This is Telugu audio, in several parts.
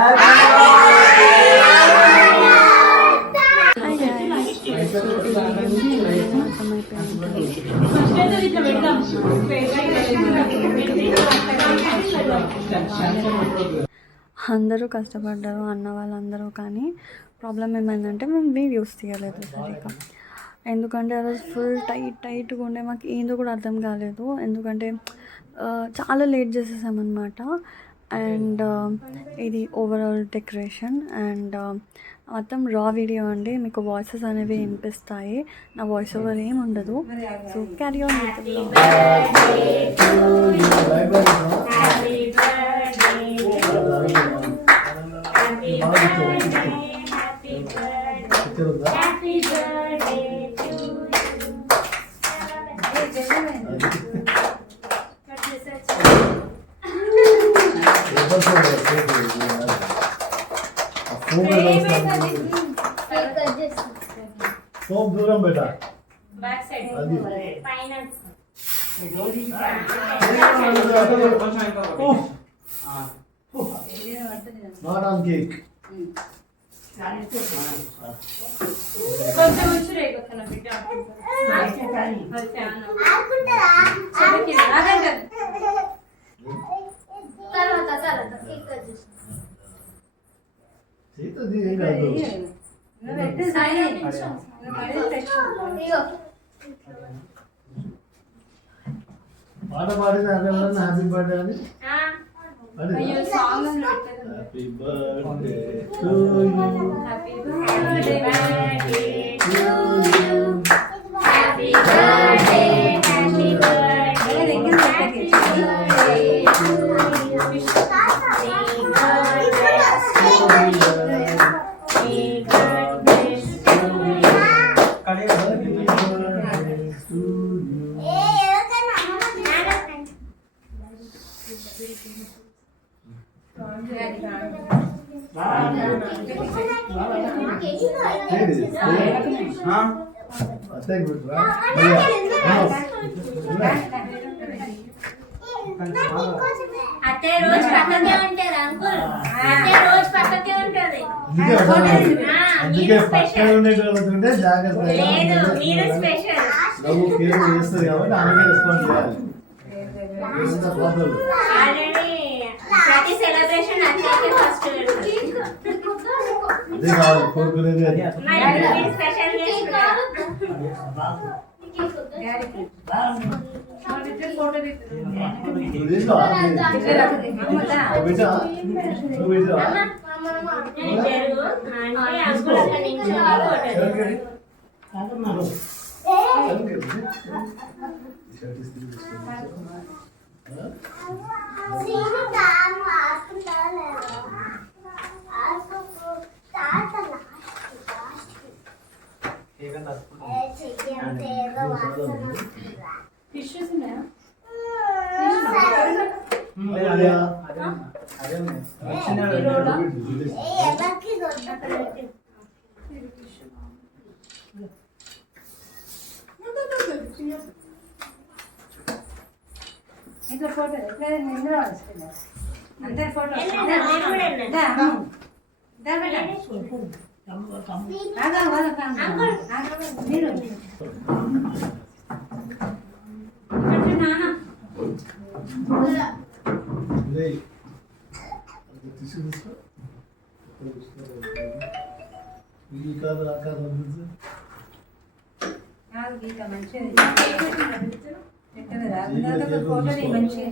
అందరూ కష్టపడ్డారు అన్న వాళ్ళందరూ, కానీ ప్రాబ్లం ఏమైందంటే మేము వీడియోస్ తీయలేదు సరిగ్గా. ఎందుకంటే ఆ రోజు ఫుల్ టైట్గా ఉండే, మాకు ఏందో కూడా అర్థం కాలేదు. ఎందుకంటే చాలా లేట్ చేసేసామన్నమాట. అండ్ ఇది ఓవరాల్ డెకరేషన్ అండ్ మొత్తం రా వీడియో అండి. మీకు వాయిసెస్ అనేవి వినిపిస్తాయి, నా వాయిస్ ఓవర్ ఏమి ఉండదు. So carry on with the foam दूरम बेटा बैक साइड फाइनल नॉट ऑन केक కొంచెం ఉంచురే కొత్తన బిడ్డ ఆకుంటారా చెబకి ఆగండి తర్వాత కేక్ కట్ చేసి చేత ది ఏం కాదు నువ్వు సైలెంట్ పాట పాడిన అరేవన్నా హ్యాపీ బర్త్డే అని అయ్యో సాంగ్ అని పెట్టారు happy birthday to you happy birthday to you happy birthday దగ్గర అతే రోజు పక్కకే ఉంటారు అంకుల్, అతే రోజు పక్కకే ఉంటది. అందుకే పక్కన ఉండేటోళ్ళంటే జాగ్రత్త. లేదు మీరు స్పెషల్. నువ్వు కేర్ చేస్తుంది కాబట్టి ఆమెకే రెస్పాన్స్ చేయాలి. ఆల్రెడీ ప్రతి సెలబ్రేషన్ అత్తయ్యకే ఫస్ట్ అదే కావాలి కోరుకునేది అది. మీరు స్పెషల్ చేస్తున్నారు. టిష్యూస్ ఉన్నాయా? ఫోటో అందరి ఫోటో మీరు గీత మంచిగా ఫోటో మంచిగా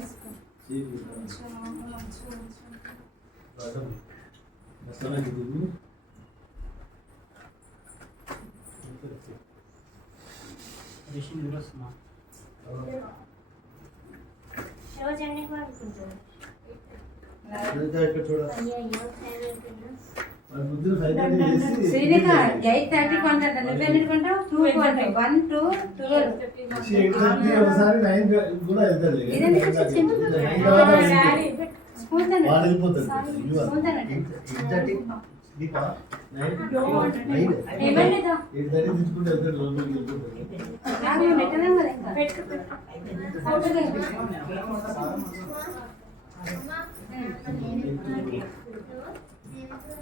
శ్రీనిక 8:30 కొంటాడు, నువ్వెన్ని కొంటావు? 2 కొంటావు. 1 2 12 ఒకసారి 9 కూడా వెళ్తాడు. స్పూన్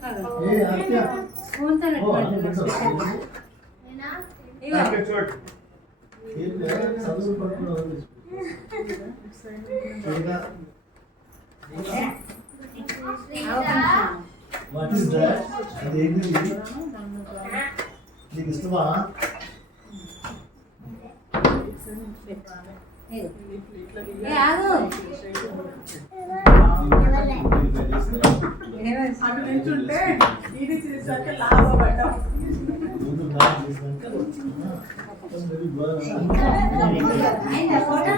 ఏ అత్య స్పూన్ తో ఓ పెట్టుకోండి. ఇగో ఏం లేదు చదువు పట్టుకోవాలి చూడగా వాట్ ఇస్ దట్ అదేంటి నీకు ఇష్టమా ఏ ఆగు. అయిందా ఫోటో?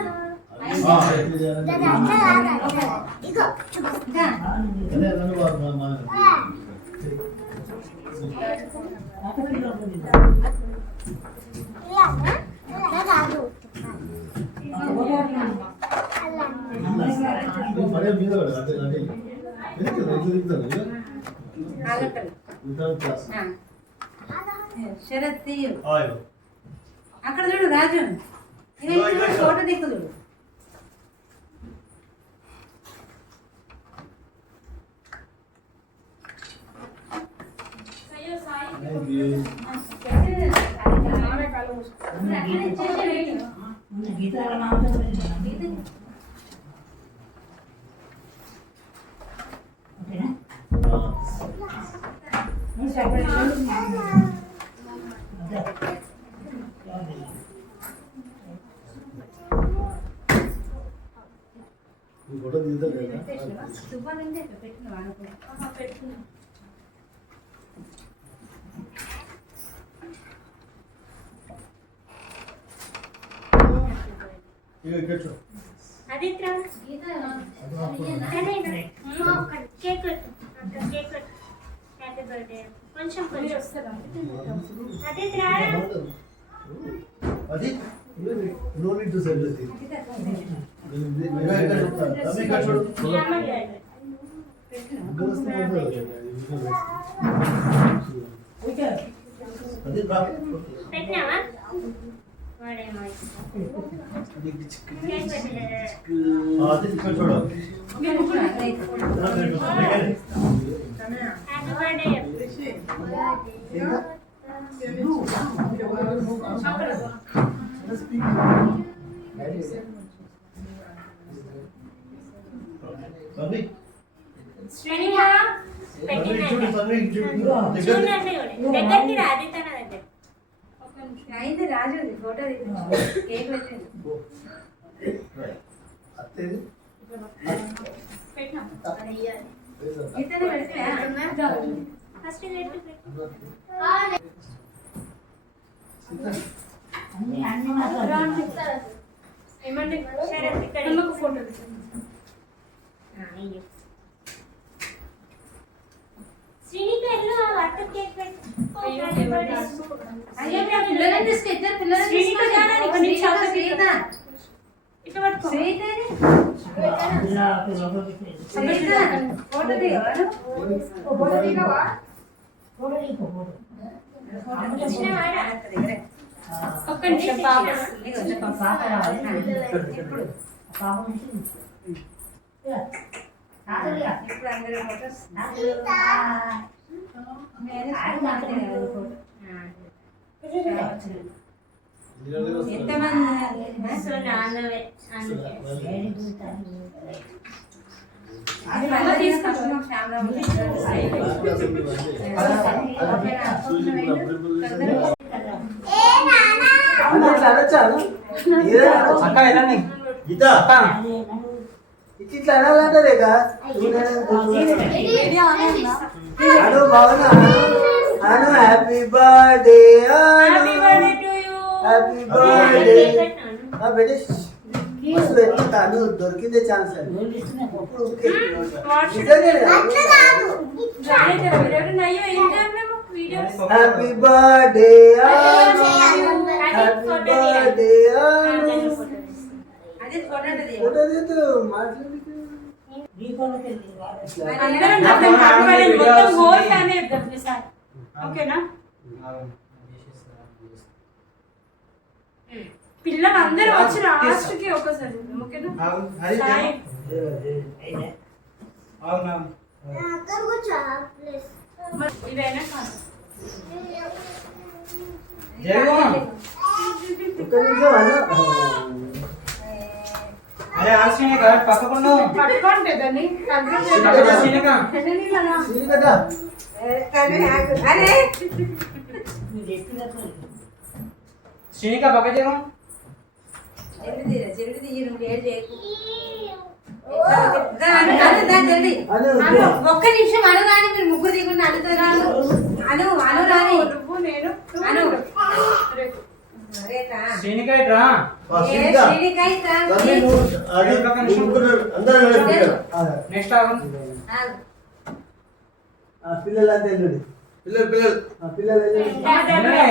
శరత్ తీయు. అక్కడ చూడు రాజు, ఫోటో దిక్కు చూడు. ఫోటో తీద్దాం శుభ్రంగా పెట్టిన వాడుకో. ఇక్కడ చూడు ఆదిత్య కేక్ పెట్టు కేక్ పెట్టు హ్యాపీ బర్త్డే కొంచెం ఆదిత్య అది no need to send this ఇక్కడ చూడు అది పెట్టినావా వాడేమో కేక్ పెట్టలేదు అది ఇక్కడ చూడు హ్యాపీ బర్త్డే శ్రేణిగా దగ్గరికి రా ఆదిత్య నా దగ్గర అయింది రాజు ఫోటో దిక్కు కేక్ పెట్టింది. ఇతను పెడితే ఫస్ట్ ఏమంటే శరత్ ఇక్కడ ఫోటో శ్రీని పేర్లు అట్ట కేక్ పెట్టు పిల్లలని తీసుకు, ఇద్దరు పిల్లలని శ్రీనిక జానా నీకు నీ షాప్ శ్రీత ఇట్లా పట్టుకో శ్రీతని శ్రీత ఫోటో దిగవా? ఫోటో దిగవా? కృష్ణ వాడా దగ్గరే ఒక్క నిమిషం పాప ఇప్పుడు ఇప్పుడు అందరూ ఫోటోస్ ఎంతమంది సో నాన్నవే అది మళ్ళీ తీసుకొచ్చున్నాం శ్యామరావు అక్క వెళ్ళండి గీత ఇట్లా అనాలంటే అను బాగున్నా అను happy birthday happy birthday to you happy birthday తను దొరికిందే chance happy birthday happy birthday అదే ఫోటో ఫోటో తీద్దు మాట్లాడి ఓకేనా పిల్లలు అందరూ వచ్చి లాస్ట్ కి ఒకసారి ఓకేనా సాయి అవునా ఇదైనా కాదు. జరుగు. ఒక్క నిమిషం అన్న. అరే ఆశ్చర్య పక్కకుండా పట్టుకోండి దాన్ని కంట్రోల్ శ్రీనిక సీని కదా అరే శ్రీనిక పక్క జరుగు. జల్ది తీయ నువ్వు ఏం చేయకు. జల్ది అను ఒక్క నిమిషం అను రాని మీరు ముగ్గురు దిగుండి అడుగుతున్నారు. అను అను రాని నేను అను శ్రీనిక ఇట్రా. నెక్స్ట్ ఆగు. పిల్లలంతా ఎల్లుడి పిల్లలు ఎల్లుడి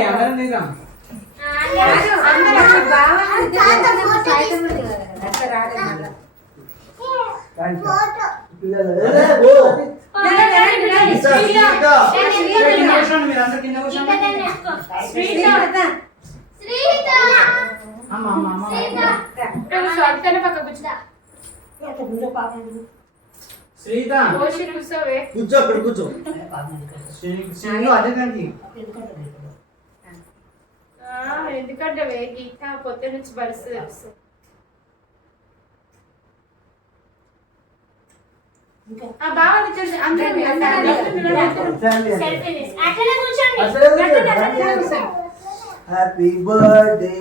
అందరం దిగాం. పిల్లలు కింద కూర్చోండి, మీరు అందరు కింద కూర్చోండి. అమ్మ అమ్మ అమ్మ శ్రీత కూర్చో అక్కడ కూర్చో శ్రీను అదే దానికి ఎందుకంటే గీత పొద్దు నుంచి బరుసు తెలుసు బాగా అందరూ అట్లనే కూర్చోండి. హ్యాపీ బర్త్డే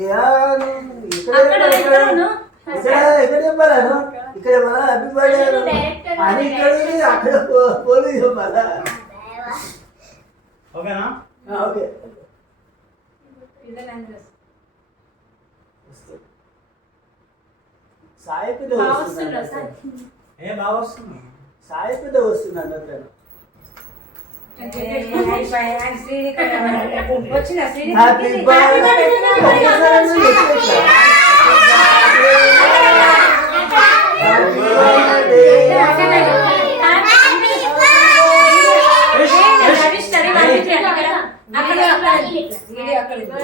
ఇక్కడ చెప్పాలను ఇక్కడ మన హ్యాపీ బర్త్డే అని ఇక్కడ ఉంది, అక్కడ పోనీ చెప్పాలా ఓకేనా? ఓకే సాయి పెద్ద వస్తున్నా ఏ బాగా వస్తుంది. సాయి పెద్ద వస్తున్నా అన్నట్టు వచ్చిన happy birthday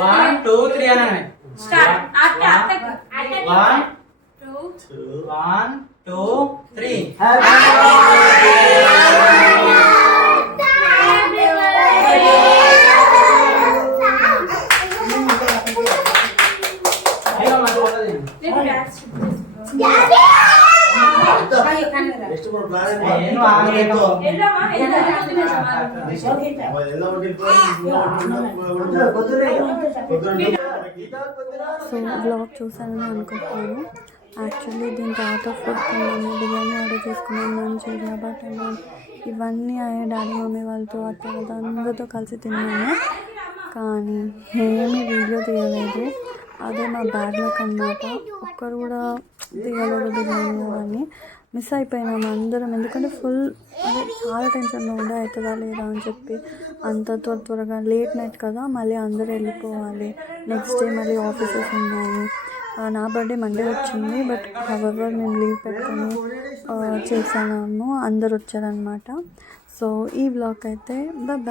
one two three అనే వన్ టూ త్రీ. అయ్యో మా చూడలేదు. నెక్స్ట్ మన ప్లాన్ నేను ఆగలేదు. సో బ్లాగ్ చూసానని అనుకుంటున్నాను. యాక్చువల్లీ దీని తర్వాత ఫుడ్ తిన్నాము, బిర్యానీ ఆర్డర్ చేసుకున్నాను, మంచూరియా బటర్ నాన్ ఇవన్నీ డాడీ మమ్మీ వాళ్ళతో అత్త వాళ్ళతో అందరితో కలిసి తిన్నాను. కానీ ఏమీ వీడియో తీయలేదు. అదే మా బ్యాడ్ లక్ అన్నమాట. ఒక్కరు కూడా తీయలేదు బిర్యానీ అవన్నీ. మిస్ అయిపోయినాము అందరం, ఎందుకంటే ఫుల్ అదే చాలా టెన్షన్లో ఉండే అవుతుందా లేదా అని చెప్పి. అంత త్వరగా లేట్ నైట్ కదా, మళ్ళీ అందరూ వెళ్ళిపోవాలి. నెక్స్ట్ డే మళ్ళీ ఆఫీసెస్ ఉన్నాయి. నా బర్త్డే మండే వచ్చింది, బట్ హవెవర్ నేను లీవ్ పెట్టుకొని చేశాను. అందరు వచ్చారనమాట. సో ఈ బ్లాగ్ అయితే బాయ్.